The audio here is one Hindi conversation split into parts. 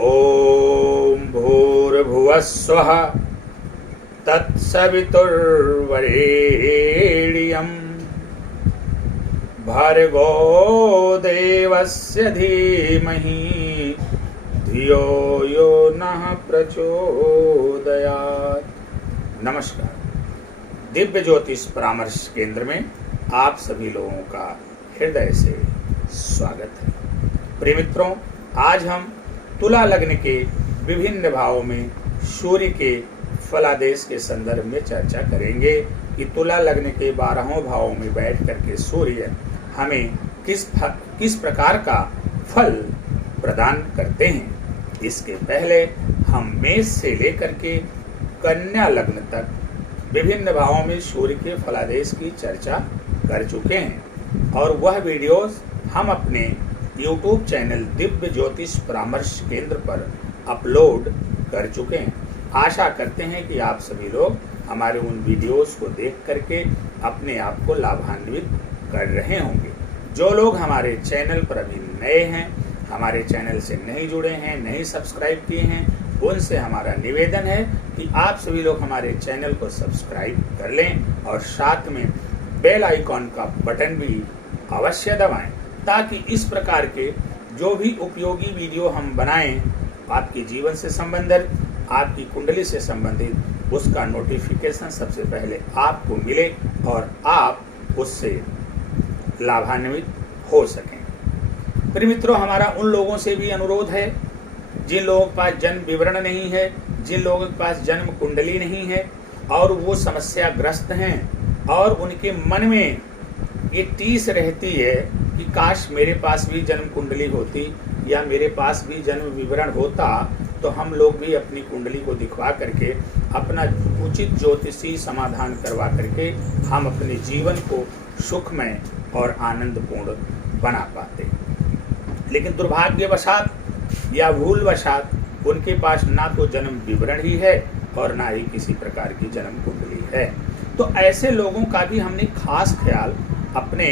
ॐ भूर्भुवः स्वः तत्सवितुर्वरेण्यं भर्गो देवस्य धीमहि धियो यो नः प्रचोदयात्। नमस्कार, दिव्य ज्योतिष परामर्श केंद्र में आप सभी लोगों का हृदय से स्वागत है। प्रिय मित्रों, आज हम तुला लग्न के विभिन्न भावों में सूर्य के फलादेश के संदर्भ में चर्चा करेंगे कि तुला लग्न के 12 भावों में बैठ करके सूर्य हमें किस प्रकार का फल प्रदान करते हैं। इसके पहले हम मेष से लेकर के कन्या लग्न तक विभिन्न भावों में सूर्य के फलादेश की चर्चा कर चुके हैं और वह वीडियोस हम अपने YouTube चैनल दिव्य ज्योतिष परामर्श केंद्र पर अपलोड कर चुके हैं। आशा करते हैं कि आप सभी लोग हमारे उन वीडियोस को देख करके अपने आप को लाभान्वित कर रहे होंगे। जो लोग हमारे चैनल पर अभी नए हैं, हमारे चैनल से नहीं जुड़े हैं, नहीं सब्सक्राइब किए हैं, उनसे हमारा निवेदन है कि आप सभी लोग हमारे चैनल को सब्सक्राइब कर लें और साथ में बेल आइकॉन का बटन भी अवश्य दबाएं, ताकि इस प्रकार के जो भी उपयोगी वीडियो हम बनाएं, आपके जीवन से संबंधित, आपकी कुंडली से संबंधित, उसका नोटिफिकेशन सबसे पहले आपको मिले और आप उससे लाभान्वित हो सकें। प्रिय मित्रों, हमारा उन लोगों से भी अनुरोध है जिन लोगों के पास जन्म विवरण नहीं है, जिन लोगों के पास जन्म कुंडली नहीं है और वो समस्याग्रस्त हैं और उनके मन में ये टीस रहती है कि काश मेरे पास भी जन्म कुंडली होती या मेरे पास भी जन्म विवरण होता तो हम लोग भी अपनी कुंडली को दिखवा करके अपना उचित ज्योतिषी समाधान करवा करके हम अपने जीवन को सुखमय और आनंदपूर्ण बना पाते। लेकिन दुर्भाग्यवशात या भूलवशात उनके पास ना तो जन्म विवरण ही है और ना ही किसी प्रकार की जन्म कुंडली है। तो ऐसे लोगों का भी हमने खास ख्याल अपने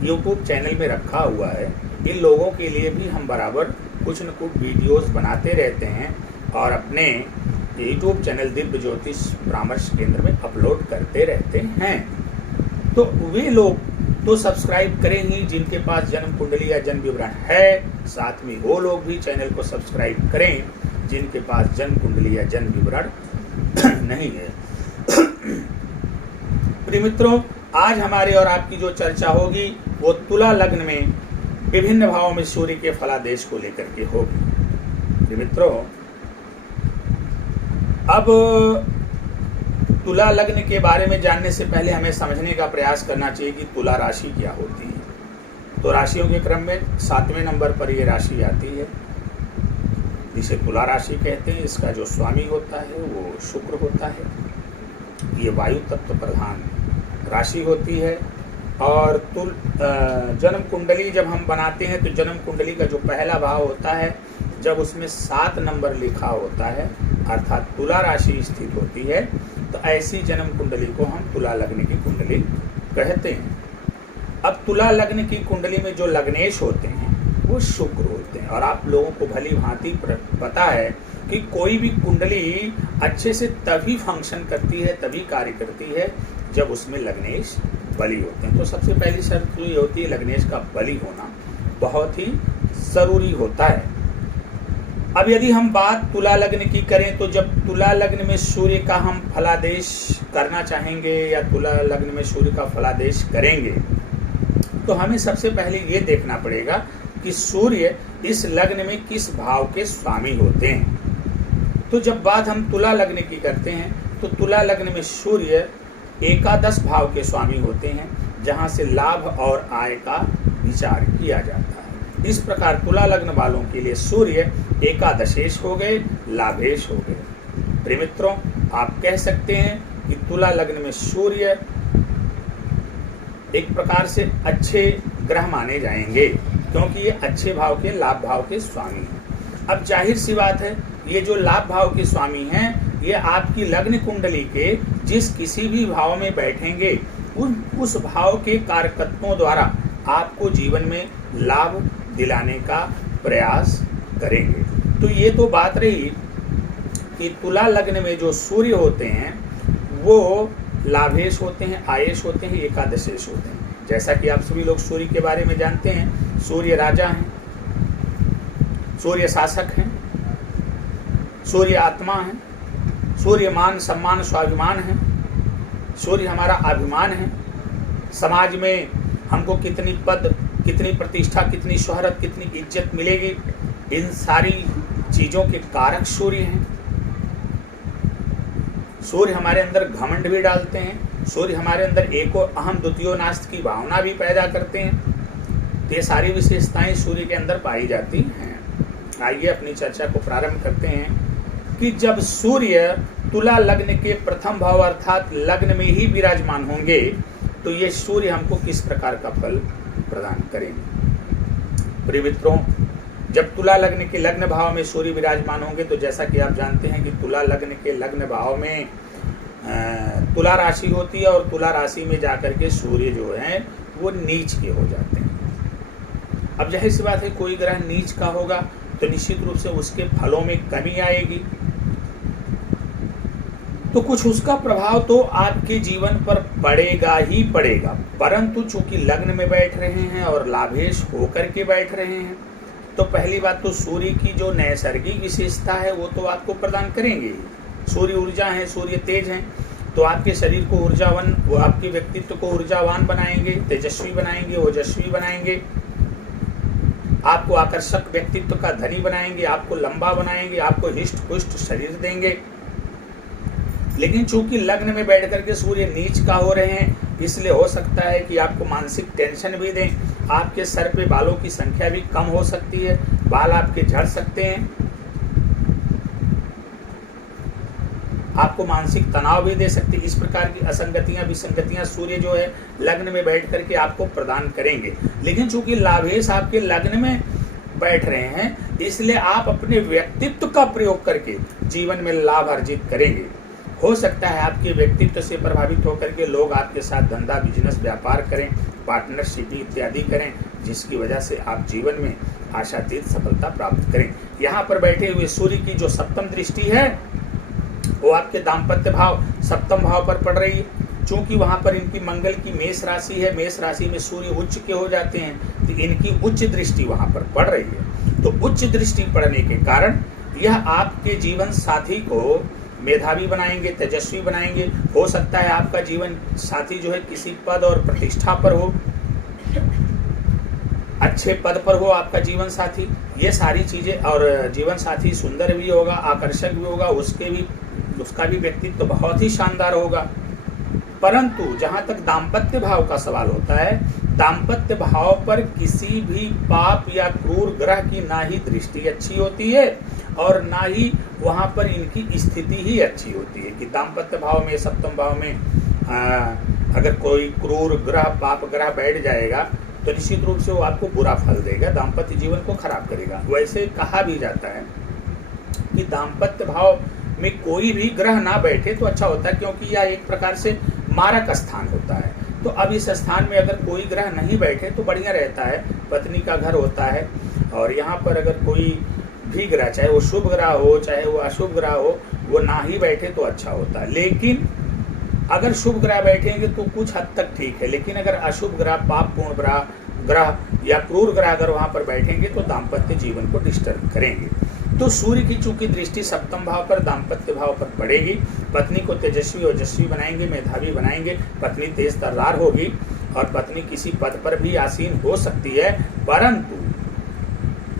YouTube चैनल में रखा हुआ है। इन लोगों के लिए भी हम बराबर कुछ न कुछ वीडियोस बनाते रहते हैं और अपने YouTube चैनल दिव्य ज्योतिष परामर्श केंद्र में अपलोड करते रहते हैं। तो वे लोग तो सब्सक्राइब करें ही जिनके पास जन्म कुंडली या जन्म विवरण है, साथ में वो लोग भी चैनल को सब्सक्राइब करें जिनके पास जन्म कुंडली या जन्म विवरण नहीं है। प्रिय मित्रों, आज हमारी और आपकी जो चर्चा होगी वो तुला लग्न में विभिन्न भावों में सूर्य के फलादेश को लेकर के होगी। प्रिय मित्रों, अब तुला लग्न के बारे में जानने से पहले हमें समझने का प्रयास करना चाहिए कि तुला राशि क्या होती है। तो राशियों के क्रम में 7वें नंबर पर यह राशि आती है जिसे तुला राशि कहते हैं। इसका जो स्वामी होता है वो शुक्र होता है। ये वायु तत्व प्रधान राशि होती है और जन्म कुंडली जब हम बनाते हैं तो जन्म कुंडली का जो पहला भाव होता है, जब उसमें 7 नंबर लिखा होता है अर्थात तुला राशि स्थित होती है, तो ऐसी जन्म कुंडली को हम तुला लग्न की कुंडली कहते हैं। अब तुला लग्न की कुंडली में जो लग्नेश होते हैं वो शुक्र होते हैं और आप लोगों को भली भांति पता है कि कोई भी कुंडली अच्छे से तभी फंक्शन करती है, तभी कार्य करती है जब उसमें लग्नेश बली होते हैं। तो सबसे पहली शर्त तो ये होती है लग्नेश का बली होना बहुत ही जरूरी होता है। अब यदि हम बात तुला लग्न की करें तो जब तुला लग्न में सूर्य का हम फलादेश करना चाहेंगे या तुला लग्न में सूर्य का फलादेश करेंगे तो हमें सबसे पहले ये देखना पड़ेगा कि सूर्य इस लग्न में किस भाव के स्वामी होते हैं। तो जब बात हम तुला लग्न की करते हैं तो तुला लग्न में सूर्य एकादश भाव के स्वामी होते हैं, जहां से लाभ और आय का विचार किया जाता है। इस प्रकार तुला लग्न वालों के लिए सूर्य एकादशेश हो गए, लाभेश हो गए। प्रिय मित्रों, आप कह सकते हैं कि तुला लग्न में सूर्य एक प्रकार से अच्छे ग्रह माने जाएंगे क्योंकि ये अच्छे भाव के लाभ भाव के स्वामी हैं। अब जाहिर सी बात है, ये जो लाभ भाव के स्वामी हैं ये आपकी लग्न कुंडली के जिस किसी भी भाव में बैठेंगे उस भाव के कारकत्वों द्वारा आपको जीवन में लाभ दिलाने का प्रयास करेंगे। तो ये तो बात रही कि तुला लग्न में जो सूर्य होते हैं वो लाभेश होते हैं, आयेश होते हैं, एकादशेश होते हैं। जैसा कि आप सभी लोग सूर्य के बारे में जानते हैं, सूर्य राजा हैं, सूर्य शासक हैं, सूर्य आत्मा है, सूर्य मान सम्मान स्वाभिमान है, सूर्य हमारा अभिमान है। समाज में हमको कितनी पद, कितनी प्रतिष्ठा, कितनी शोहरत, कितनी इज्जत मिलेगी, इन सारी चीज़ों के कारक सूर्य हैं। सूर्य हमारे अंदर घमंड भी डालते हैं, सूर्य हमारे अंदर एको अहम द्वितीयो नास्त की भावना भी पैदा करते हैं। तो ये सारी विशेषताएं सूर्य के अंदर पाई जाती हैं। आइए अपनी चर्चा को प्रारंभ करते हैं कि जब सूर्य तुला लग्न के प्रथम भाव अर्थात लग्न में ही विराजमान होंगे तो ये सूर्य हमको किस प्रकार का फल प्रदान करेंगे। प्रिय मित्रों, जब तुला लग्न के लग्न भाव में सूर्य विराजमान होंगे तो जैसा कि आप जानते हैं कि तुला लग्न के लग्न भाव में तुला राशि होती है और तुला राशि में जाकर के सूर्य जो है वो नीच के हो जाते हैं। अब जाहिर सी बात है, कोई ग्रह नीच का होगा तो निश्चित रूप से उसके फलों में कमी आएगी, तो कुछ उसका प्रभाव तो आपके जीवन पर पड़ेगा ही पड़ेगा। परंतु चूंकि लग्न में बैठ रहे हैं और लाभेश होकर के बैठ रहे हैं तो पहली बात तो सूर्य की जो नैसर्गिक विशेषता है वो तो आपको प्रदान करेंगे। सूर्य ऊर्जा है, सूर्य तेज है, तो आपके शरीर को ऊर्जावान, वो आपके व्यक्तित्व को ऊर्जावान बनाएंगे, तेजस्वी बनाएंगे, ओजस्वी बनाएंगे, आपको आकर्षक व्यक्तित्व का धनी बनाएंगे, आपको लंबा बनाएंगे, आपको हिष्ट पुष्ट शरीर देंगे। लेकिन चूंकि लग्न में बैठ करके सूर्य नीच का हो रहे हैं, इसलिए हो सकता है कि आपको मानसिक टेंशन भी दें, आपके सर पे बालों की संख्या भी कम हो सकती है, बाल आपके झड़ सकते हैं, आपको मानसिक तनाव भी दे सकते हैं। इस प्रकार की असंगतियां विसंगतियां सूर्य जो है लग्न में बैठ करके आपको प्रदान करेंगे। लेकिन चूंकि लाभेश आपके लग्न में बैठ रहे हैं इसलिए आप अपने व्यक्तित्व का प्रयोग करके जीवन में लाभ अर्जित करेंगे। हो सकता है आपके व्यक्तित्व से प्रभावित होकर के लोग आपके साथ धंधा, बिजनेस, व्यापार करें, पार्टनरशिप इत्यादि करें, जिसकी वजह से आप जीवन में आशातीत सफलता प्राप्त करें। यहाँ पर बैठे हुए सूर्य की जो सप्तम दृष्टि है वो आपके दाम्पत्य भाव सप्तम भाव पर पड़ रही है। चूंकि वहां पर इनकी मंगल की मेष राशि है, मेष राशि में सूर्य उच्च के हो जाते हैं तो इनकी उच्च दृष्टि वहां पर पड़ रही है। तो उच्च दृष्टि पड़ने के कारण यह आपके जीवन साथी को मेधावी बनाएंगे, तेजस्वी बनाएंगे। हो सकता है आपका जीवन साथी जो है किसी पद और प्रतिष्ठा पर हो, अच्छे पद पर हो आपका जीवन साथी। ये सारी चीजें, और जीवन साथी सुंदर भी होगा, आकर्षक भी होगा, उसका भी व्यक्तित्व बहुत ही शानदार होगा। परंतु जहां तक दाम्पत्य भाव का सवाल होता है, दाम्पत्य भाव पर किसी भी पाप या क्रूर ग्रह की ना ही दृष्टि अच्छी होती है और ना ही वहां पर इनकी स्थिति ही अच्छी होती है। कि दाम्पत्य भाव में, सप्तम भाव में अगर कोई क्रूर ग्रह, पाप ग्रह बैठ जाएगा तो निश्चित रूप से वो आपको बुरा फल देगा, दाम्पत्य जीवन को खराब करेगा। वैसे कहा भी जाता है कि दाम्पत्य भाव में कोई भी ग्रह ना बैठे तो अच्छा होता है, क्योंकि यह एक प्रकार से मारक स्थान होता है। तो अब इस स्थान में अगर कोई ग्रह नहीं बैठे तो बढ़िया रहता है, पत्नी का घर होता है। और यहाँ पर अगर कोई भी ग्रह, चाहे वो शुभ ग्रह हो चाहे वो अशुभ ग्रह हो, वो ना ही बैठे तो अच्छा होता है। लेकिन अगर शुभ ग्रह बैठेंगे तो कुछ हद तक ठीक है, लेकिन अगर अशुभ ग्रह, पापपूर्ण ग्रह या क्रूर ग्रह अगर वहां पर बैठेंगे तो दाम्पत्य जीवन को डिस्टर्ब करेंगे। तो सूर्य की चूंकि दृष्टि सप्तम भाव पर, दाम्पत्य भाव पर पड़ेगी, पत्नी को तेजस्वी ओजस्वी बनाएंगे, मेधावी बनाएंगे, पत्नी तेज तर्रार होगी और पत्नी किसी पद पर भी आसीन हो सकती है। परंतु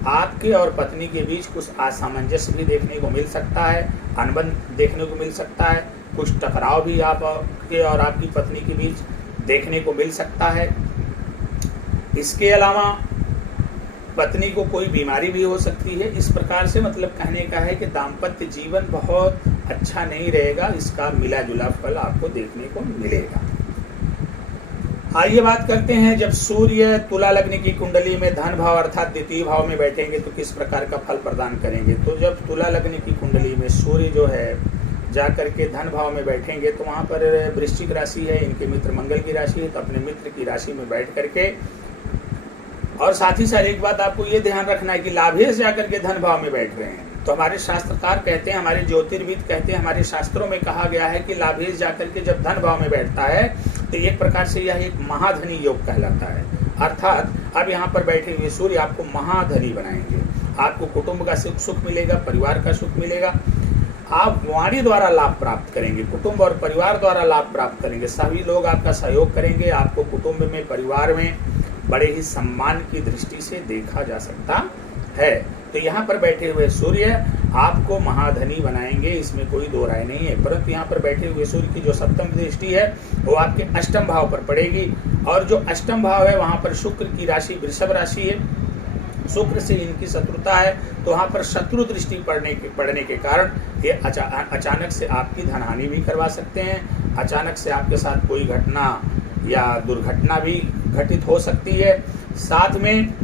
आपके और पत्नी के बीच कुछ असामंजस्य भी देखने को मिल सकता है, अनबन देखने को मिल सकता है, कुछ टकराव भी आपके और आपकी पत्नी के बीच देखने को मिल सकता है। इसके अलावा पत्नी को कोई बीमारी भी हो सकती है। इस प्रकार से मतलब कहने का है कि दाम्पत्य जीवन बहुत अच्छा नहीं रहेगा, इसका मिला जुला फल आपको देखने को मिलेगा। आइए बात करते हैं, जब सूर्य तुला लग्न की कुंडली में धन भाव अर्थात द्वितीय भाव में बैठेंगे तो किस प्रकार का फल प्रदान करेंगे। तो जब तुला लग्न की कुंडली में सूर्य जो है जाकर के धन भाव में बैठेंगे तो वहाँ पर वृश्चिक राशि है, इनके मित्र मंगल की राशि है, तो अपने मित्र की राशि में बैठ करके, और साथ ही साथ एक बात आपको ये ध्यान रखना है कि लाभेश जाकर के धन भाव में बैठ रहे हैं। तो हमारे शास्त्रकार कहते हैं, हमारे ज्योतिर्विद कहते हैं, हमारे शास्त्रों में कहा गया है कि लाभेश जाकर के जब धन भाव में बैठता है तो एक प्रकार से यह एक महाधनी योग कहलाता है। अर्थात अब यहाँ पर बैठे हुए सूर्य आपको महाधनी बनाएंगे। आपको कुटुंब का सुख मिलेगा, परिवार का सुख मिलेगा, आप वाणी द्वारा लाभ प्राप्त करेंगे, कुटुंब और परिवार द्वारा लाभ प्राप्त करेंगे। सभी लोग आपका सहयोग करेंगे। आपको कुटुंब में, परिवार में बड़े ही सम्मान की दृष्टि से देखा जा सकता है। तो यहाँ पर बैठे हुए सूर्य आपको महाधनी बनाएंगे, इसमें कोई दो राय नहीं है। परंतु यहाँ पर बैठे हुए सूर्य की जो सप्तम दृष्टि है वो आपके अष्टम भाव पर पड़ेगी, और जो अष्टम भाव है वहाँ पर शुक्र की राशि वृषभ राशि है, शुक्र से इनकी शत्रुता है। तो वहाँ पर शत्रु दृष्टि पड़ने के कारण ये अचानक से आपकी धनहानि भी करवा सकते हैं। अचानक से आपके साथ कोई घटना या दुर्घटना भी घटित हो सकती है। साथ में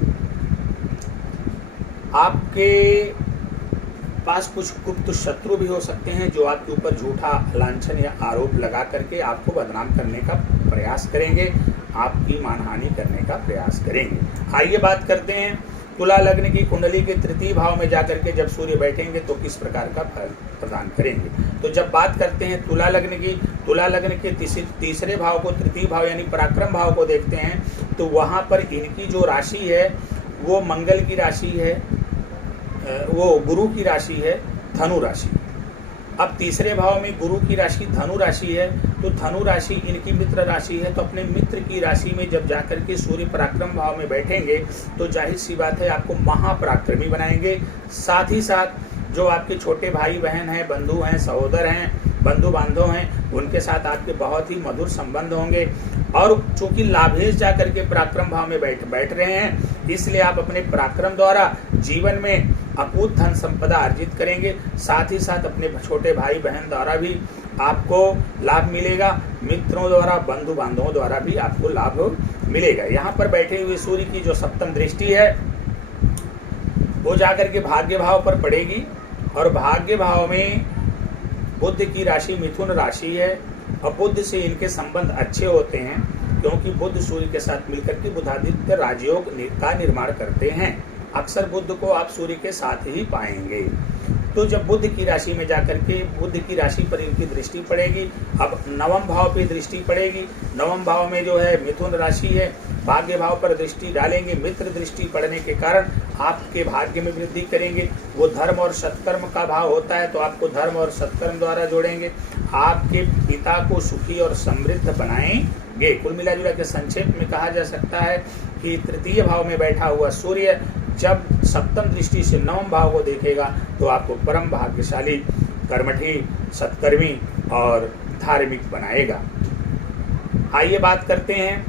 आपके पास कुछ गुप्त शत्रु भी हो सकते हैं जो आपके ऊपर झूठा लांछन या आरोप लगा करके आपको बदनाम करने का प्रयास करेंगे, आपकी मानहानि करने का प्रयास करेंगे। आइए बात करते हैं तुला लग्न की कुंडली के तृतीय भाव में जाकर के जब सूर्य बैठेंगे तो किस प्रकार का फल प्रदान करेंगे। तो जब बात करते हैं तुला लग्न की, तुला लग्न के तीसरे भाव को, तृतीय भाव यानी पराक्रम भाव को देखते हैं तो वहाँ पर इनकी जो राशि है वो मंगल की राशि है, वो गुरु की राशि है, धनु राशि। अब तीसरे भाव में गुरु की राशि धनु राशि है, तो धनु राशि इनकी मित्र राशि है। तो अपने मित्र की राशि में जब जाकर के सूर्य पराक्रम भाव में बैठेंगे तो जाहिर सी बात है आपको महापराक्रमी बनाएंगे। साथ ही साथ जो आपके छोटे भाई बहन हैं, बंधु हैं, सहोदर हैं, बंधु बांधव हैं, उनके साथ आपके बहुत ही मधुर संबंध होंगे। और चूंकि लाभेश जाकर के पराक्रम भाव में बैठ रहे हैं, इसलिए आप अपने पराक्रम द्वारा जीवन में अकूत धन संपदा अर्जित करेंगे। साथ ही साथ अपने छोटे भाई बहन द्वारा भी आपको लाभ मिलेगा, मित्रों द्वारा, बंधु बांधवों द्वारा भी आपको लाभ मिलेगा। यहाँ पर बैठे हुए सूर्य की जो सप्तम दृष्टि है वो जाकर के भाग्य भाव पर पड़ेगी, और भाग्य भाव में बुध की राशि मिथुन राशि है, और बुध से इनके संबंध अच्छे होते हैं क्योंकि बुध सूर्य के साथ मिलकर के बुधादित्य राजयोग का निर्माण करते हैं। अक्सर बुध को आप सूर्य के साथ ही पाएंगे। तो जब बुध की राशि में जाकर के बुध की राशि पर इनकी दृष्टि पड़ेगी, अब नवम भाव पे दृष्टि पड़ेगी। नवम भाव में जो है मिथुन राशि है, भाग्य भाव पर दृष्टि डालेंगे। मित्र दृष्टि पड़ने के कारण आपके भाग्य में वृद्धि करेंगे। वो धर्म और सत्कर्म का भाव होता है, तो आपको धर्म और सत्कर्म द्वारा जोड़ेंगे, आपके पिता को सुखी और समृद्ध बनाएंगे। कुल मिला जुला के संक्षेप में कहा जा सकता है कि तृतीय भाव में बैठा हुआ सूर्य जब सप्तम दृष्टि से नवम भाव को देखेगा तो आपको परम भाग्यशाली, कर्मठी, सत्कर्मी और धार्मिक बनाएगा। आइए बात करते हैं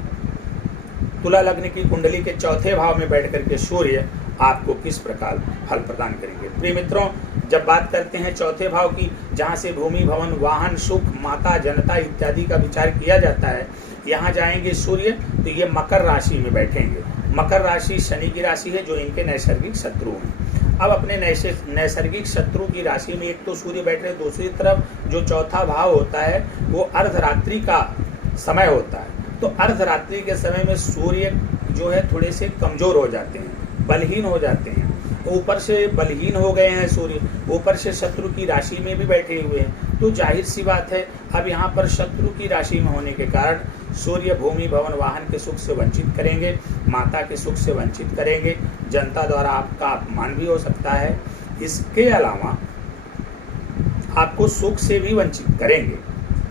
तुला लग्न की कुंडली के चौथे भाव में बैठ करके सूर्य आपको किस प्रकार फल प्रदान करेंगे। प्रिय मित्रों, जब बात करते हैं चौथे भाव की, जहाँ से भूमि, भवन, वाहन, सुख, माता, जनता इत्यादि का विचार किया जाता है, यहाँ जाएंगे सूर्य तो ये मकर राशि में बैठेंगे। मकर राशि शनि की राशि है जो इनके नैसर्गिक शत्रु हैं। अब अपने नैसर्गिक शत्रु की राशि में एक तो सूर्य बैठ रहे, दूसरी तरफ जो चौथा भाव होता है वो अर्धरात्रि का समय होता है। तो अर्धरात्रि के समय में सूर्य जो है थोड़े से कमजोर हो जाते हैं, बलहीन हो जाते हैं। ऊपर से बलहीन हो गए हैं सूर्य, ऊपर से शत्रु की राशि में भी बैठे हुए हैं, तो जाहिर सी बात है अब यहाँ पर शत्रु की राशि में होने के कारण सूर्य भूमि, भवन, वाहन के सुख से वंचित करेंगे, माता के सुख से वंचित करेंगे, जनता द्वारा आपका अपमान भी हो सकता है। इसके अलावा आपको सुख से भी वंचित करेंगे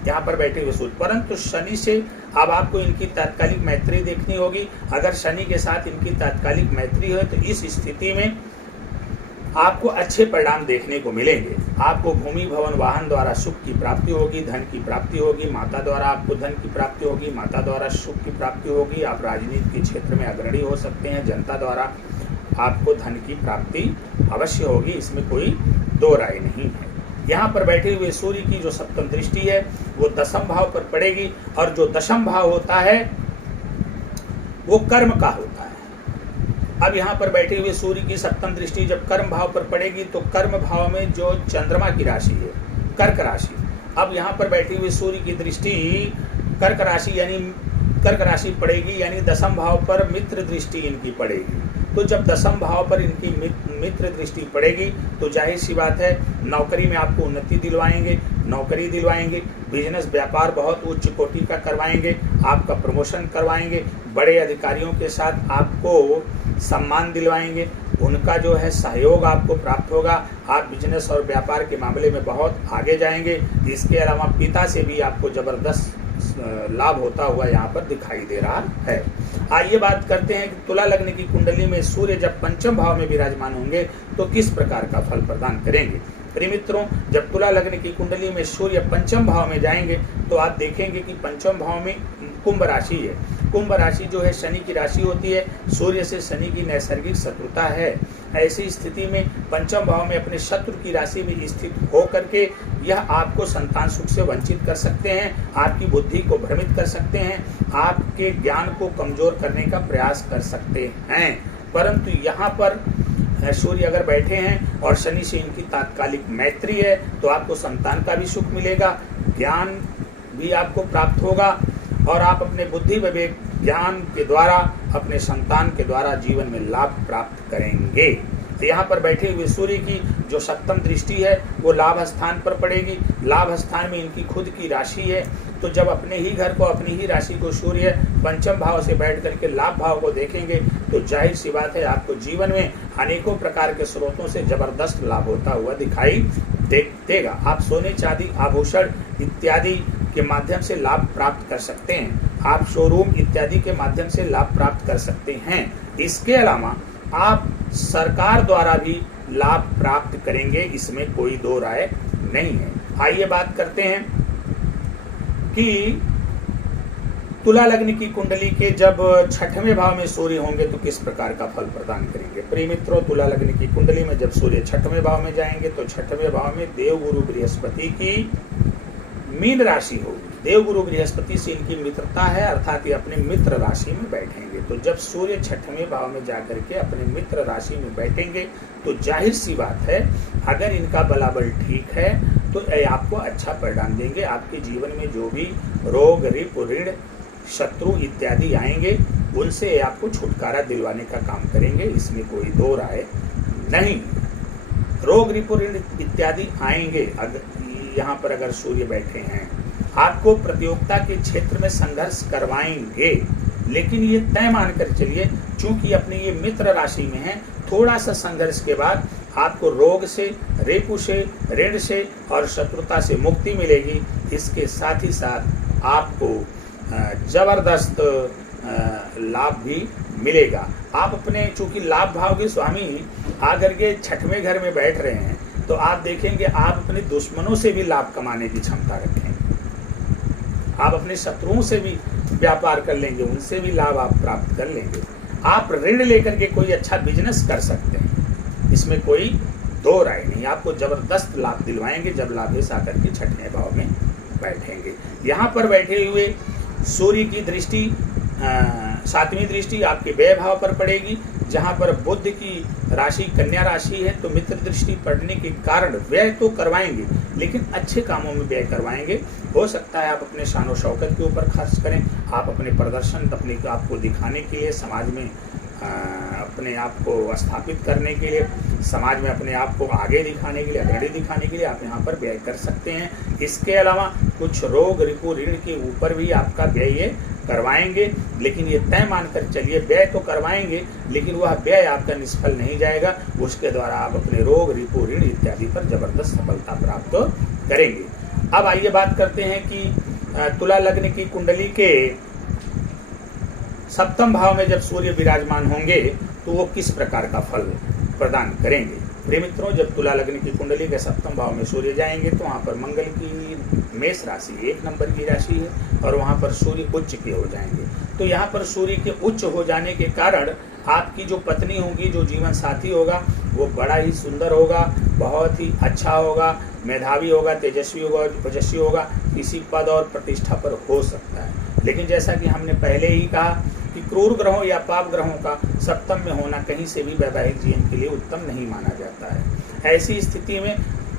यहाँ पर बैठे हुए सूर्य। परंतु शनि से अब आपको इनकी तात्कालिक मैत्री देखनी होगी। अगर शनि के साथ इनकी तात्कालिक मैत्री हो तो इस स्थिति में आपको अच्छे परिणाम देखने को मिलेंगे। आपको भूमि, भवन, वाहन द्वारा सुख की प्राप्ति होगी, धन की प्राप्ति होगी, माता द्वारा आपको धन की प्राप्ति होगी, माता द्वारा सुख की प्राप्ति होगी। आप राजनीति के क्षेत्र में अग्रणी हो सकते हैं, जनता द्वारा आपको धन की प्राप्ति अवश्य होगी, इसमें कोई दो राय नहीं है। यहाँ पर बैठे हुए सूर्य की जो सप्तम दृष्टि है वो दशम भाव पर पड़ेगी, और जो दशम भाव होता है वो कर्म का होता है। अब यहाँ पर बैठे हुए सूर्य की सप्तम दृष्टि जब कर्म भाव पर पड़ेगी तो कर्म भाव में जो चंद्रमा की राशि है कर्क राशि, अब यहाँ पर बैठे हुए सूर्य की दृष्टि कर्क राशि पड़ेगी, यानी दशम भाव पर मित्र दृष्टि इनकी पड़ेगी। तो जब दसम भाव पर इनकी मित्र दृष्टि पड़ेगी तो जाहिर सी बात है नौकरी में आपको उन्नति दिलवाएंगे, नौकरी दिलवाएंगे, बिजनेस व्यापार बहुत उच्च कोटि का करवाएंगे, आपका प्रमोशन करवाएंगे, बड़े अधिकारियों के साथ आपको सम्मान दिलवाएंगे, उनका जो है सहयोग आपको प्राप्त होगा, आप बिजनेस और व्यापार के मामले में बहुत आगे जाएंगे। इसके अलावा पिता से भी आपको जबरदस्त लाभ होता हुआ यहाँ पर दिखाई दे रहा है। आइए बात करते हैं कि तुला लग्न की कुंडली में सूर्य जब पंचम भाव में विराजमान होंगे तो किस प्रकार का फल प्रदान करेंगे। प्रिय मित्रों, जब तुला लग्न की कुंडली में सूर्य पंचम भाव में जाएंगे तो आप देखेंगे कि पंचम भाव में कुंभ राशि है। कुंभ राशि जो है शनि की राशि होती है, सूर्य से शनि की नैसर्गिक शत्रुता है। ऐसी स्थिति में पंचम भाव में अपने शत्रु की राशि में स्थित हो करके यह आपको संतान सुख से वंचित कर सकते हैं, आपकी बुद्धि को भ्रमित कर सकते हैं, आपके ज्ञान को कमजोर करने का प्रयास कर सकते हैं। परंतु यहाँ पर सूर्य अगर बैठे हैं और शनि से इनकी तात्कालिक मैत्री है तो आपको संतान का भी सुख मिलेगा, ज्ञान भी आपको प्राप्त होगा और आप अपने बुद्धि विवेक ज्ञान के द्वारा अपने संतान के द्वारा जीवन में लाभ प्राप्त करेंगे। तो यहाँ पर बैठे हुए सूर्य की जो सप्तम दृष्टि है वो लाभ स्थान पर पड़ेगी। लाभ स्थान में इनकी खुद की राशि है, तो जब अपने ही घर को, अपनी ही राशि को सूर्य पंचम भाव से बैठ करके लाभ भाव को देखेंगे तो जाहिर सी बात है आपको जीवन में अनेकों प्रकार के स्रोतों से जबरदस्त लाभ होता हुआ दिखाई देगा। आप सोने चांदी आभूषण इत्यादि के माध्यम से लाभ प्राप्त कर सकते हैं, आप शोरूम इत्यादि के माध्यम से लाभ प्राप्त कर सकते हैं। इसके अलावा आप सरकार द्वारा भी लाभ प्राप्त करेंगे, इसमें कोई दो राय नहीं है। आइए बात करते हैं कि तुला लग्न की कुंडली के जब छठवें भाव में सूर्य होंगे तो किस प्रकार का फल प्रदान करेंगे। प्रिय मित्रों, तुला लग्न की कुंडली में जब सूर्य छठवें भाव में जाएंगे तो छठवें भाव में देवगुरु बृहस्पति की मीन राशि होगी। देवगुरु बृहस्पति से इनकी मित्रता है, अर्थात ये अपने मित्र राशि में बैठेंगे। तो जब सूर्य छठवें भाव में जाकर के अपने मित्र राशि में बैठेंगे तो जाहिर सी बात है अगर इनका बलाबल ठीक है तो आपको अच्छा परिणाम देंगे। आपके जीवन में जो भी रोग रिप ऋण शत्रु इत्यादि आएंगे उनसे आपको छुटकारा दिलवाने का काम करेंगे, इसमें कोई दो राय नहीं। रोग रिप ऋण इत्यादि आएंगे यहाँ पर अगर सूर्य बैठे हैं, आपको प्रतियोगिता के क्षेत्र में संघर्ष करवाएंगे, लेकिन ये तय मानकर चलिए चूंकि अपनी ये मित्र राशि में है, थोड़ा सा संघर्ष के बाद आपको रोग से, रेपु से, ऋण से और शत्रुता से मुक्ति मिलेगी। इसके साथ ही साथ आपको जबरदस्त लाभ भी मिलेगा। आप अपने चूंकि लाभ भाव के स्वामी आकर के छठवें घर में बैठ रहे हैं तो आप देखेंगे आप अपने दुश्मनों से भी लाभ कमाने की क्षमता रखेंगे, आप अपने शत्रुओं से भी व्यापार कर लेंगे, उनसे भी लाभ आप प्राप्त कर लेंगे। आप ऋण लेकर के कोई अच्छा बिजनेस कर सकते हैं, इसमें कोई दो राय नहीं। आपको जबरदस्त लाभ दिलवाएंगे जब लाभेश आकर के छठवें भाव में बैठेंगे। यहाँ पर बैठे हुए सूर्य की दृष्टि सातवीं दृष्टि आपके व्यय भाव पर पड़ेगी, जहाँ पर बुध की राशि कन्या राशि है तो मित्र दृष्टि पड़ने के कारण व्यय तो करवाएंगे लेकिन अच्छे कामों में व्यय करवाएंगे। हो सकता है आप अपने शान और शौकत के ऊपर खर्च करें, आप अपने प्रदर्शन अपने आप को दिखाने के लिए, समाज में अपने आप को स्थापित करने के लिए, समाज में अपने आप को आगे दिखाने के लिए, अग्रणी दिखाने के लिए आप यहाँ पर व्यय कर सकते हैं। इसके अलावा कुछ रोग रिपु ऋण के ऊपर भी आपका व्यय ये करवाएंगे, लेकिन ये तय मानकर चलिए व्यय तो करवाएंगे लेकिन वह व्यय आपका निष्फल नहीं जाएगा, उसके द्वारा आप अपने रोग रिपु ऋण इत्यादि पर जबरदस्त सफलता प्राप्त करेंगे। अब आइए बात करते हैं कि तुला लग्न की कुंडली के सप्तम भाव में जब सूर्य विराजमान होंगे तो वो किस प्रकार का फल प्रदान करेंगे। प्रिय मित्रों, जब तुला लग्न की कुंडली के सप्तम भाव में सूर्य जाएंगे तो वहाँ पर मंगल की मेष राशि 1 नंबर की राशि है और वहाँ पर सूर्य उच्च के हो जाएंगे। तो यहाँ पर सूर्य के उच्च हो जाने के कारण आपकी जो पत्नी होगी, जो जीवन साथी होगा, वो बड़ा ही सुंदर होगा, बहुत ही अच्छा होगा, मेधावी होगा, तेजस्वी होगा, ओजस्वी होगा, किसी पद और प्रतिष्ठा पर हो सकता है। लेकिन जैसा कि हमने पहले ही कहा कि क्रूर ग्रहों या पाप ग्रहों का सप्तम में होना कहीं से भी वैवाहिक जीवन के लिए उत्तम नहीं माना जाता है। ऐसी स्थिति में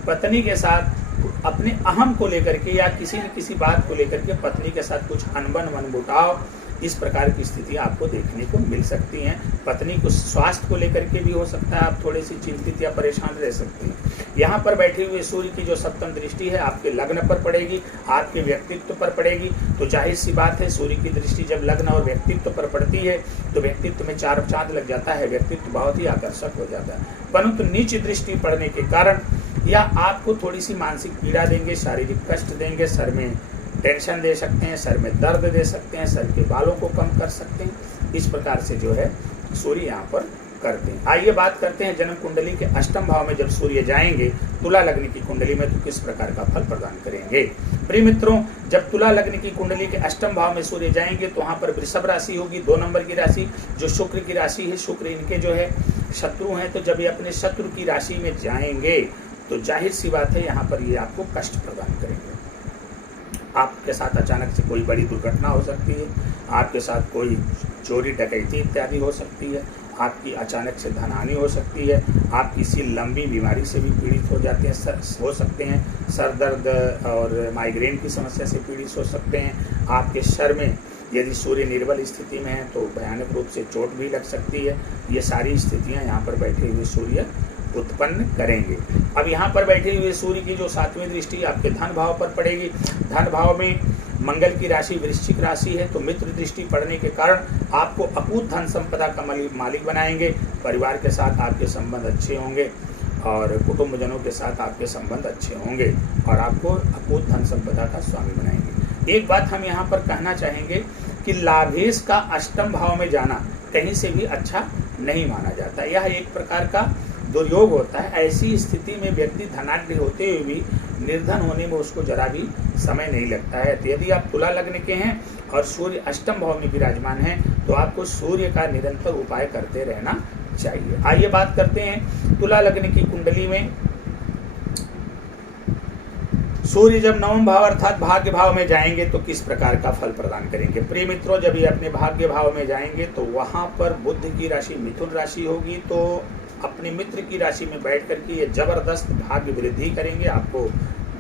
पत्नी के साथ अपने अहम को लेकर के या किसी न किसी बात को लेकर के पत्नी के साथ कुछ अनबन मनमुटाव इस प्रकार की स्थितियां आपको देखने को मिल सकती हैं। पत्नी को स्वास्थ्य को लेकर के भी हो सकता है आप थोड़ी सी चिंतित या परेशान रह सकती हैं। यहाँ पर बैठे हुए सूर्य की जो सप्तम दृष्टि है आपके लग्न पर पड़ेगी, आपके व्यक्तित्व पर पड़ेगी। तो जाहिर सी बात है, सूर्य की दृष्टि जब लग्न और व्यक्तित्व पर पड़ती है तो व्यक्तित्व में चार चांद लग जाता है, व्यक्तित्व बहुत ही आकर्षक हो जाता है। परंतु नीच दृष्टि पड़ने के कारण या आपको थोड़ी सी मानसिक पीड़ा देंगे, शारीरिक कष्ट देंगे, सर में टेंशन दे सकते हैं, सर में दर्द दे सकते हैं, सर के बालों को कम कर सकते हैं। इस प्रकार से जो है सूर्य यहाँ पर करते हैं। आइए बात करते हैं जन्म कुंडली के अष्टम भाव में जब सूर्य जाएंगे तुला लग्न की कुंडली में तो किस प्रकार का फल प्रदान करेंगे। प्रिय मित्रों, जब तुला लग्न की कुंडली के अष्टम भाव में सूर्य जाएंगे तो वहां पर वृषभ राशि होगी, 2 नंबर की राशि जो शुक्र की राशि है। शुक्र इनके जो है शत्रु हैं, तो जब ये अपने शत्रु की राशि में जाएंगे तो जाहिर सी बात है यहाँ पर ये आपको कष्ट प्रदान करेंगे। आपके साथ अचानक से कोई बड़ी दुर्घटना हो सकती है, आपके साथ कोई चोरी डकैती इत्यादि हो सकती है, आपकी अचानक से धन हानि हो सकती है, आप किसी लंबी बीमारी से भी पीड़ित हो जाते हैं, हो सकते हैं, सर दर्द और माइग्रेन की समस्या से पीड़ित हो सकते हैं। आपके सर में यदि सूर्य निर्बल स्थिति में है तो भयानक रूप से चोट भी लग सकती है। ये सारी स्थितियां यहाँ पर बैठे हुए सूर्य उत्पन्न करेंगे। अब यहाँ पर बैठे हुए सूर्य की जो 7वीं दृष्टि आपके धन भाव पर पड़ेगी। धन भाव में मंगल की राशि वृश्चिक राशि है, तो मित्र दृष्टि पड़ने के कारण आपको अकूत धन संपदा का मालिक बनाएंगे। परिवार के साथ आपके संबंध अच्छे होंगे और कुटुंबजनों के साथ आपके संबंध अच्छे होंगे और आपको अकूत धन संपदा का स्वामी बनाएंगे। एक बात हम यहाँ पर कहना चाहेंगे कि लाभेश का अष्टम भाव में जाना कहीं से भी अच्छा नहीं माना जाता। यह एक प्रकार का दुर्योग होता है। ऐसी स्थिति में व्यक्ति धनाढ्य होते हुए भी निर्धन होने में उसको जरा भी समय नहीं लगता है। तो यदि आप तुला लग्न के हैं और सूर्य अष्टम भाव में विराजमान है तो आपको सूर्य का निरंतर उपाय करते रहना चाहिए। आइए बात करते हैं तुला लग्न की कुंडली में सूर्य जब नवम भाव अर्थात भाग्य भाव में जाएंगे तो किस प्रकार का फल प्रदान करेंगे। प्रिय मित्रों, जब ये अपने भाग्य भाव में जाएंगे तो वहां पर बुध की राशि मिथुन राशि होगी, तो अपने मित्र की राशि में बैठ करके ये जबरदस्त भाग्य वृद्धि करेंगे, आपको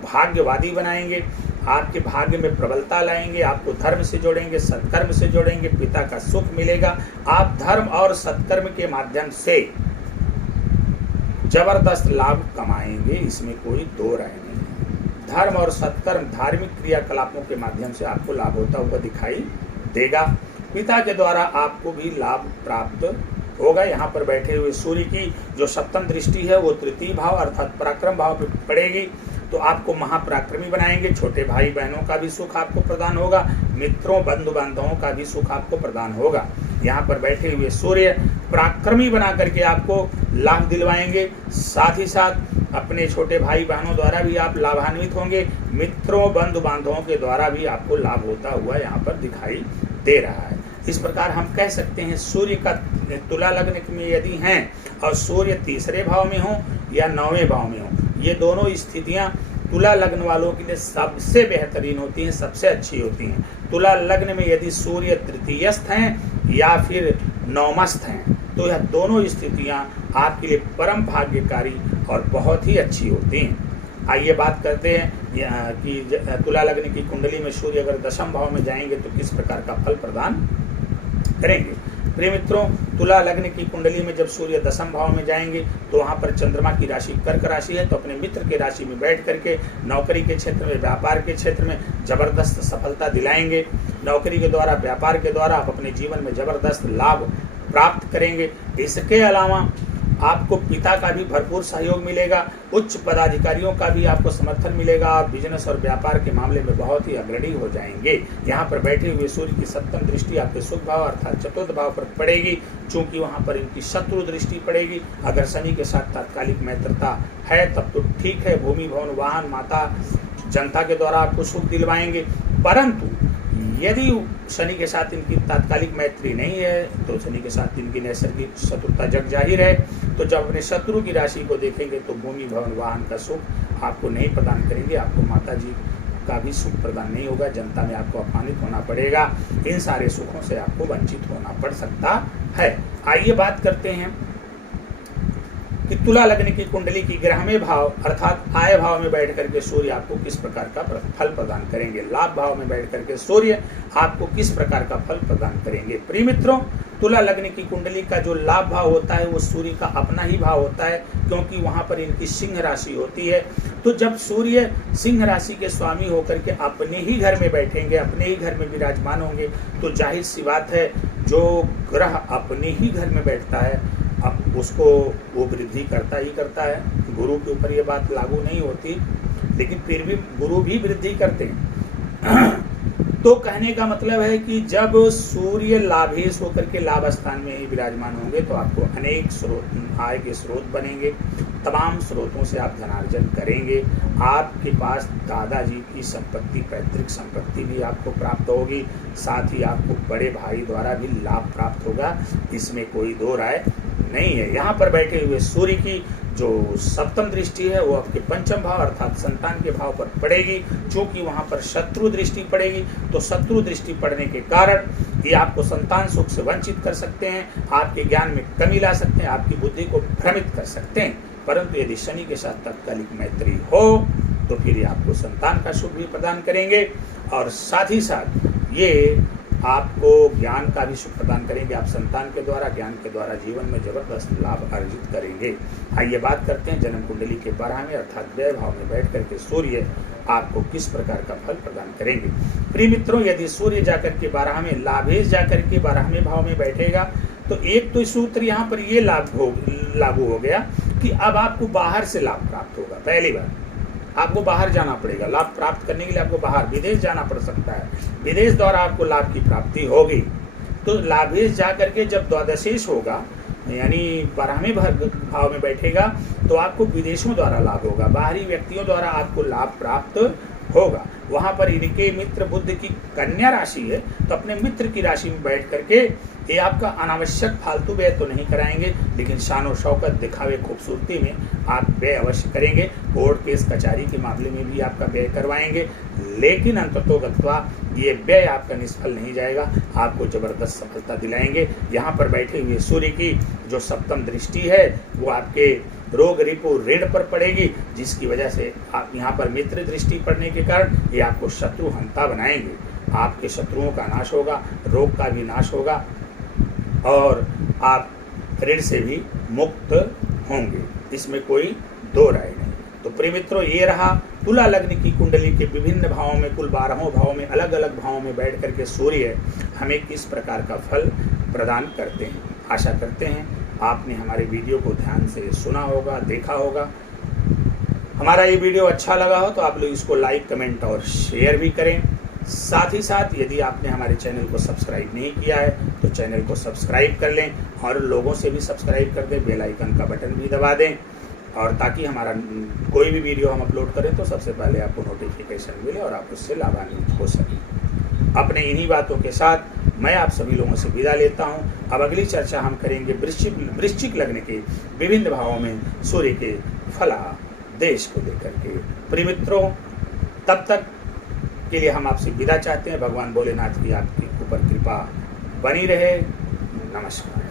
भाग्यवादी बनाएंगे, आपके भाग्य में प्रबलता लाएंगे, आपको धर्म से जोड़ेंगे, सत्कर्म से जोड़ेंगे, पिता का सुख मिलेगा। आप धर्म और सत्कर्म के माध्यम से जबरदस्त लाभ कमाएंगे, इसमें कोई दो राय नहीं है। धर्म और सत्कर्म धार्मिक क्रियाकलापों के माध्यम से आपको लाभ होता हुआ दिखाई देगा। पिता के द्वारा आपको भी लाभ प्राप्त होगा। यहाँ पर बैठे हुए सूर्य की जो सप्तम दृष्टि है वो तृतीय भाव अर्थात पराक्रम भाव पर पड़ेगी, तो आपको महापराक्रमी बनाएंगे। छोटे भाई बहनों का भी सुख आपको प्रदान होगा, मित्रों बंधु बांधवों का भी सुख आपको प्रदान होगा। यहाँ पर बैठे हुए सूर्य पराक्रमी बना करके आपको लाभ दिलवाएंगे, साथ ही साथ अपने छोटे भाई बहनों द्वारा भी आप लाभान्वित होंगे, मित्रों बंधु बांधवों के द्वारा भी आपको लाभ होता हुआ यहाँ पर दिखाई दे रहा है। इस प्रकार हम कह सकते हैं सूर्य का तुला लग्न में यदि हैं और सूर्य तीसरे भाव में हो या 9वें भाव में हो, ये दोनों स्थितियां तुला लग्न वालों के लिए सबसे बेहतरीन होती हैं, सबसे अच्छी होती हैं। तुला लग्न में यदि सूर्य तृतीयस्थ हैं या फिर नवमस्थ हैं तो यह दोनों स्थितियां आपके लिए परम भाग्यकारी और बहुत ही अच्छी होती हैं। आइए बात करते हैं कि तुला लग्न की कुंडली में सूर्य अगर दशम भाव में जाएंगे तो किस प्रकार का फल प्रदान करेंगे। प्रिय मित्रों, तुला लग्न की कुंडली में जब सूर्य दशम भाव में जाएंगे तो वहां पर चंद्रमा की राशि कर्क राशि है, तो अपने मित्र के राशि में बैठ करके नौकरी के क्षेत्र में व्यापार के क्षेत्र में जबरदस्त सफलता दिलाएंगे। नौकरी के द्वारा व्यापार के द्वारा आप अपने जीवन में जबरदस्त लाभ प्राप्त करेंगे। इसके अलावा आपको पिता का भी भरपूर सहयोग मिलेगा, उच्च पदाधिकारियों का भी आपको समर्थन मिलेगा, आप बिजनेस और व्यापार के मामले में बहुत ही अग्रणी हो जाएंगे। यहाँ पर बैठे हुए सूर्य की सप्तम दृष्टि आपके सुख भाव अर्थात चतुर्थ भाव पर पड़ेगी, चूंकि वहाँ पर इनकी शत्रु दृष्टि पड़ेगी। अगर शनि के साथ तात्कालिक मैत्रता है तब तो ठीक है, भूमि भवन वाहन माता जनता के द्वारा आपको सुख दिलवाएंगे। परंतु यदि शनि के साथ इनकी तात्कालिक मैत्री नहीं है तो शनि के साथ इनकी नैसर्गिक शत्रुता जग जाहिर है, तो जब अपने शत्रु की राशि को देखेंगे तो भूमि भवन वाहन का सुख आपको नहीं प्रदान करेंगे, आपको माता जी का भी सुख प्रदान नहीं होगा, जनता में आपको अपमानित होना पड़ेगा, इन सारे सुखों से आपको वंचित होना पड़ सकता है। आइए बात करते हैं कि तुला लग्न की कुंडली की ग्रहमें भाव अर्थात आय भाव में बैठ करके सूर्य आपको किस प्रकार का फल प्रदान करेंगे, लाभ भाव में बैठ करके सूर्य आपको किस प्रकार का फल प्रदान करेंगे। प्रिय मित्रों, तुला लग्न की कुंडली का जो लाभ भाव होता है वो सूर्य का अपना ही भाव होता है, क्योंकि वहां पर इनकी सिंह राशि होती है। तो जब सूर्य सिंह राशि के स्वामी होकर के अपने ही घर में बैठेंगे, अपने ही घर में विराजमान होंगे, तो जाहिर सी बात है जो ग्रह अपने ही घर में बैठता है अब उसको वो वृद्धि करता ही करता है। गुरु के ऊपर ये बात लागू नहीं होती, लेकिन फिर भी गुरु भी वृद्धि करते हैं। तो कहने का मतलब है कि जब सूर्य लाभेश होकर के लाभ स्थान में ही विराजमान होंगे तो आपको अनेक स्रोत आय के स्रोत बनेंगे, तमाम स्रोतों से आप धनार्जन करेंगे। आपके पास दादाजी की संपत्ति, पैतृक संपत्ति भी आपको प्राप्त होगी, साथ ही आपको बड़े भाई द्वारा भी लाभ प्राप्त होगा, इसमें कोई दो राय नहीं है। यहाँ पर बैठे हुए सूर्य की जो सप्तम दृष्टि है वो आपके पंचम भाव अर्थात संतान के भाव पर पड़ेगी। चूंकि वहां पर शत्रु दृष्टि पड़ेगी, तो शत्रु दृष्टि पड़ने के कारण ये आपको संतान सुख से वंचित कर सकते हैं, आपके ज्ञान में कमी ला सकते हैं, आपकी बुद्धि को भ्रमित कर सकते हैं। परंतु यदि शनि के साथ तात्कालिक मैत्री हो तो फिर ये आपको संतान का सुख भी प्रदान करेंगे और साथ ही साथ ये आपको ज्ञान का भी सुख प्रदान करेंगे। आप संतान के द्वारा, ज्ञान के द्वारा जीवन में जबरदस्त लाभ अर्जित करेंगे। आइए बात करते हैं जन्म कुंडली के 12वें अर्थात व्यय भाव में बैठ करके सूर्य आपको किस प्रकार का फल प्रदान करेंगे। प्रिय मित्रों, यदि सूर्य जाकर के 12वें लाभेश जाकर के 12वें भाव में बैठेगा तो एक तो सूत्र यहाँ पर ये लागू हो गया कि अब आपको बाहर से लाभ प्राप्त होगा। पहली बार आपको बाहर जाना पड़ेगा, लाभ प्राप्त करने के लिए आपको बाहर विदेश जाना पड़ सकता है, विदेश द्वारा आपको लाभ की प्राप्ति होगी। तो लाभेश जा करके जब द्वादशेश होगा यानी 12वें भाव में बैठेगा तो आपको विदेशों द्वारा लाभ होगा, बाहरी व्यक्तियों द्वारा आपको लाभ प्राप्त होगा। वहां पर इनके मित्र बुध की कन्या राशि है, तो अपने मित्र की राशि में बैठ करके ये आपका अनावश्यक फालतू व्यय तो नहीं कराएंगे, लेकिन शान और शौकत, दिखावे, खूबसूरती में आप व्यय अवश्य करेंगे। कोर्ट केस कचहरी के मामले में भी आपका व्यय करवाएंगे, लेकिन अंततोगत्वा ये व्यय आपका निष्फल नहीं जाएगा, आपको जबरदस्त सफलता दिलाएंगे। यहाँ पर बैठे हुए सूर्य की जो सप्तम दृष्टि है वो आपके रोग रिपु ऋण पर पड़ेगी, जिसकी वजह से आप यहाँ पर मित्र दृष्टि पड़ने के कारण ये आपको शत्रु हंता बनाएंगे। आपके शत्रुओं का नाश होगा, रोग का भी नाश होगा और आप ऋण से भी मुक्त होंगे, इसमें कोई दो राय नहीं। तो प्रिय मित्रों, ये रहा तुला लग्न की कुंडली के विभिन्न भावों में, कुल 12 भावों में, अलग अलग भावों में बैठ करके सूर्य हमें किस प्रकार का फल प्रदान करते हैं। आशा करते हैं आपने हमारे वीडियो को ध्यान से सुना होगा, देखा होगा। हमारा ये वीडियो अच्छा लगा हो तो आप लोग इसको लाइक, कमेंट और शेयर भी करें। साथ ही साथ यदि आपने हमारे चैनल को सब्सक्राइब नहीं किया है तो चैनल को सब्सक्राइब कर लें और लोगों से भी सब्सक्राइब कर दें, बेल आइकन का बटन भी दबा दें, और ताकि हमारा कोई भी वीडियो हम अपलोड करें तो सबसे पहले आपको नोटिफिकेशन मिले और आप उससे लाभान्वित हो सकें। अपने इन्हीं बातों के साथ मैं आप सभी लोगों से विदा लेता हूं। अब अगली चर्चा हम करेंगे वृश्चिक लग्न के विभिन्न भावों में सूर्य के फलादेश को लेकर के। प्रिय मित्रों, तब तक के लिए हम आपसे विदा चाहते हैं। भगवान भोलेनाथ की आपके ऊपर कृपा बनी रहे। नमस्कार।